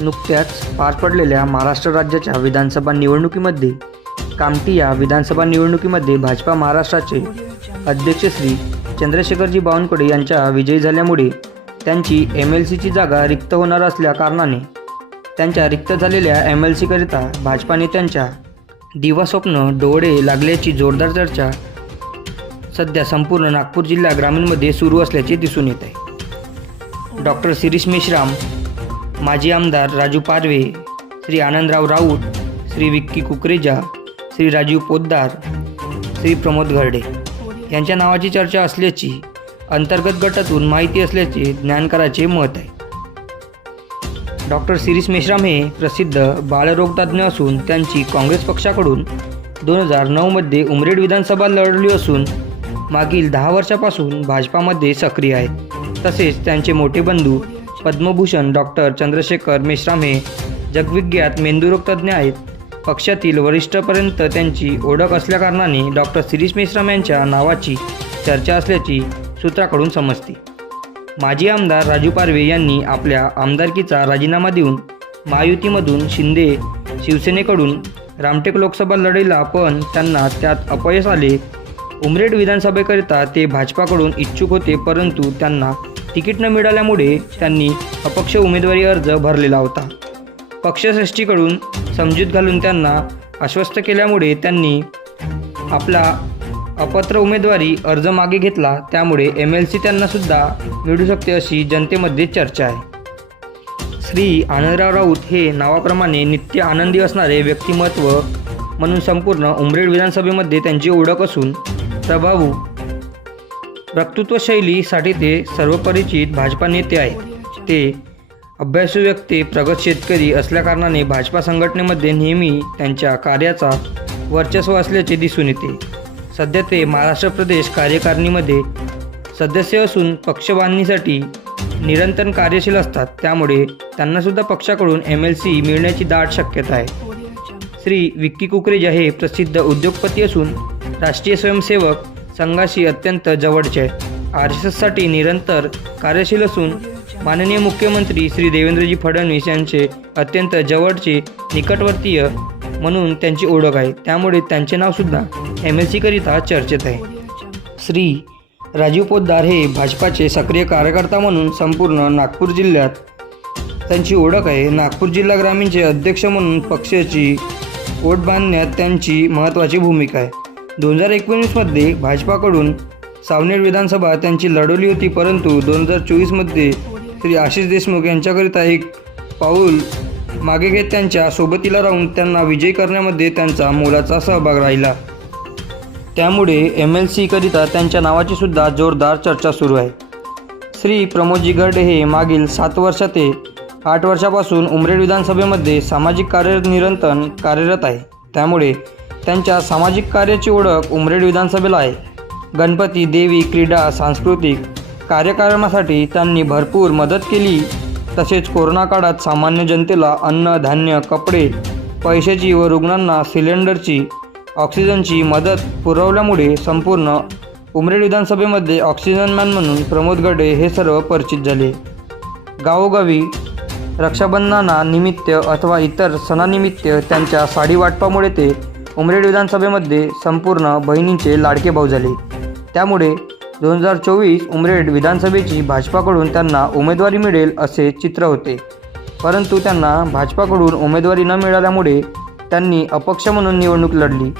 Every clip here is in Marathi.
नुकत्याच पार पडलेल्या महाराष्ट्र राज्याच्या विधानसभा निवडणुकीमध्ये कामटी या विधानसभा निवडणुकीमध्ये भाजपा महाराष्ट्राचे अध्यक्ष श्री चंद्रशेखरजी बावनकुळे यांच्या विजयी झाल्यामुळे त्यांची एम एल सीची जागा रिक्त होणार असल्या कारणाने त्यांच्या रिक्त झालेल्या एम एल सीकरिता भाजपा नेत्यांच्या दिवास्वप्न डोळे लागल्याची जोरदार चर्चा सध्या संपूर्ण नागपूर जिल्हा ग्रामीणमध्ये सुरू असल्याचे दिसून येत आहे. डॉक्टर शिरीष मेश्राम माजी आमदार राजू पारवे श्री आनंदराव राऊत श्री विक्की कुकरेजा श्री राजीव पोद्दार श्री प्रमोद घरडे. यांच्या नावाची चर्चा असल्याची अंतर्गत गटातून माहिती असल्याचे ज्ञानकराचे मत आहे. डॉक्टर शिरीष मेश्राम हे प्रसिद्ध बालरोगतज्ञ असून त्यांची काँग्रेस पक्षाकडून दोन हजार नऊमध्ये उमरेड विधानसभा लढली असून मागील दहा वर्षापासून भाजपामध्ये सक्रिय आहेत. तसेच त्यांचे मोठे बंधू पद्मभूषण डॉक्टर चंद्रशेखर मेश्राम हे जगविज्ञात मेंदुरोग आहेत. पक्षातील वरिष्ठपर्यंत त्यांची ओळख असल्याकारणाने डॉक्टर शिरीष मेश्राम यांच्या नावाची चर्चा असल्याची सूत्राकडून समजते. माजी आमदार राजू पारवे यांनी आपल्या आमदारकीचा राजीनामा देऊन महायुतीमधून शिंदे शिवसेनेकडून रामटेक लोकसभा लढवला पण त्यांना त्यात अपयश आले. उमरेड विधानसभेकरिता ते भाजपाकडून इच्छुक होते परंतु त्यांना तिकीट न मिळाल्यामुळे त्यांनी अपक्ष उमेदवारी अर्ज भरलेला होता. पक्षश्रेष्ठीकडून समजूत घालून त्यांना आश्वस्त केल्यामुळे त्यांनी आपला अपत्र उमेदवारी अर्ज मागे घेतला. त्यामुळे एम एल सी त्यांनासुद्धा मिळू शकते अशी जनतेमध्ये चर्चा आहे. श्री आनंदराव राऊत हे नावाप्रमाणे नित्य आनंदी असणारे व्यक्तिमत्व म्हणून संपूर्ण उमरेड विधानसभेमध्ये त्यांची ओळख असून प्रभाऊ वक्तृत्वशैलीसाठी ते सर्वपरिचित भाजपा नेते आहेत. ते अभ्यासू व्यक्ती प्रगत शेतकरी असल्याकारणाने भाजपा संघटनेमध्ये नेहमी त्यांच्या कार्याचा वर्चस्व असल्याचे दिसून येते. सध्या ते महाराष्ट्र प्रदेश कार्यकारिणीमध्ये सदस्य असून पक्षबांधणीसाठी निरंतर कार्यशील असतात. त्यामुळे त्यांनासुद्धा पक्षाकडून एम एल सी मिळण्याची दाट शक्यता आहे. श्री विक्की कुकरेजा हे प्रसिद्ध उद्योगपती असून राष्ट्रीय स्वयंसेवक संघाशी अत्यंत जवळचे. आहे आर एस एससाठी निरंतर कार्यशील असून माननीय मुख्यमंत्री श्री देवेंद्रजी फडणवीस यांचे अत्यंत जवळचे निकटवर्तीय म्हणून त्यांची ओळख आहे. त्यामुळे त्यांचे नावसुद्धा एम एल सीकरिता चर्चेत आहे. श्री राजीव पोद्दार हे भाजपाचे सक्रिय कार्यकर्ता म्हणून संपूर्ण नागपूर जिल्ह्यात त्यांची ओळख आहे. नागपूर जिल्हा ग्रामीणचे अध्यक्ष म्हणून पक्षाची ओट बांधण्यात त्यांची महत्त्वाची भूमिका आहे. दोन हजार एकोणीसमध्ये भाजपाकडून सावनेर विधानसभा त्यांची लढवली होती परंतु दोन हजार चोवीसमध्ये श्री आशिष देशमुख यांच्याकरिता एक पाऊल मागे घेत त्यांच्या सोबतीला राहून त्यांना विजयी करण्यामध्ये त्यांचा मोलाचा सहभाग राहिला. त्यामुळे एम एल सीकरिता त्यांच्या नावाची सुद्धा जोरदार चर्चा सुरू आहे. श्री प्रमोदजी गर्डे हे मागील सात वर्ष ते आठ वर्षापासून उमरेड विधानसभेमध्ये सामाजिक कार्य निरंतर कार्यरत आहे. त्यामुळे त्यांच्या सामाजिक कार्याची ओळख उमरेड विधानसभेला आहे. गणपती देवी क्रीडा सांस्कृतिक कार्यक्रमासाठी त्यांनी भरपूर मदत केली. तसेच कोरोना काळात सामान्य जनतेला अन्न धान्य कपडे पैशाची व रुग्णांना सिलेंडरची ऑक्सिजनची मदत पुरवल्यामुळे संपूर्ण उमरेड विधानसभेमध्ये ऑक्सिजन मॅन म्हणून प्रमोद गडे हे सर्व परिचित झाले. गावोगावी रक्षाबंधना निमित्त अथवा इतर सणानिमित्त त्यांच्या साडी वाटपामुळे ते उमरेड विधानसभेमध्ये संपूर्ण बहिणींचे लाडके भाऊ झाले. त्यामुळे दोन हजार चोवीस उमरेड विधानसभेची भाजपाकडून त्यांना उमेदवारी मिळेल असे चित्र होते. परंतु त्यांना भाजपाकडून उमेदवारी न मिळाल्यामुळे त्यांनी अपक्ष म्हणून निवडणूक लढली.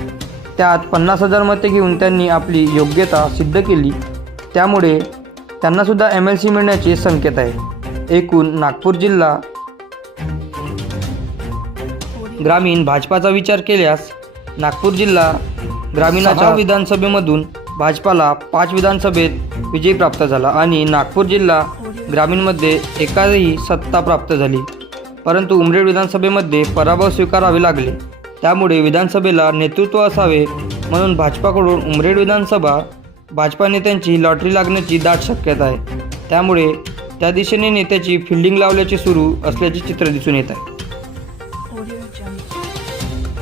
त्यात पन्नास हजार मते घेऊन त्यांनी आपली योग्यता सिद्ध केली. त्यामुळे त्यांनासुद्धा एम एल सी मिळण्याचे संकेत आहे. एकूण नागपूर जिल्हा. ग्रामीण भाजपाचा विचार केल्यास नागपूर जिल्हा ग्रामीणाच्या विधानसभेमधून भाजपाला पाच विधानसभेत विजय प्राप्त झाला आणि नागपूर जिल्हा ग्रामीणमध्ये एकाही सत्ता प्राप्त झाली. परंतु उमरेड विधानसभेमध्ये पराभव स्वीकारावे लागले. त्यामुळे विधानसभेला नेतृत्व असावे म्हणून भाजपाकडून उमरेड विधानसभा भाजपा नेत्यांची लॉटरी लागण्याची दाट शक्यता आहे. त्यामुळे त्या दिशेने नेत्याची फिल्डिंग लावल्याचे सुरू असल्याचे चित्र दिसून येत आहे.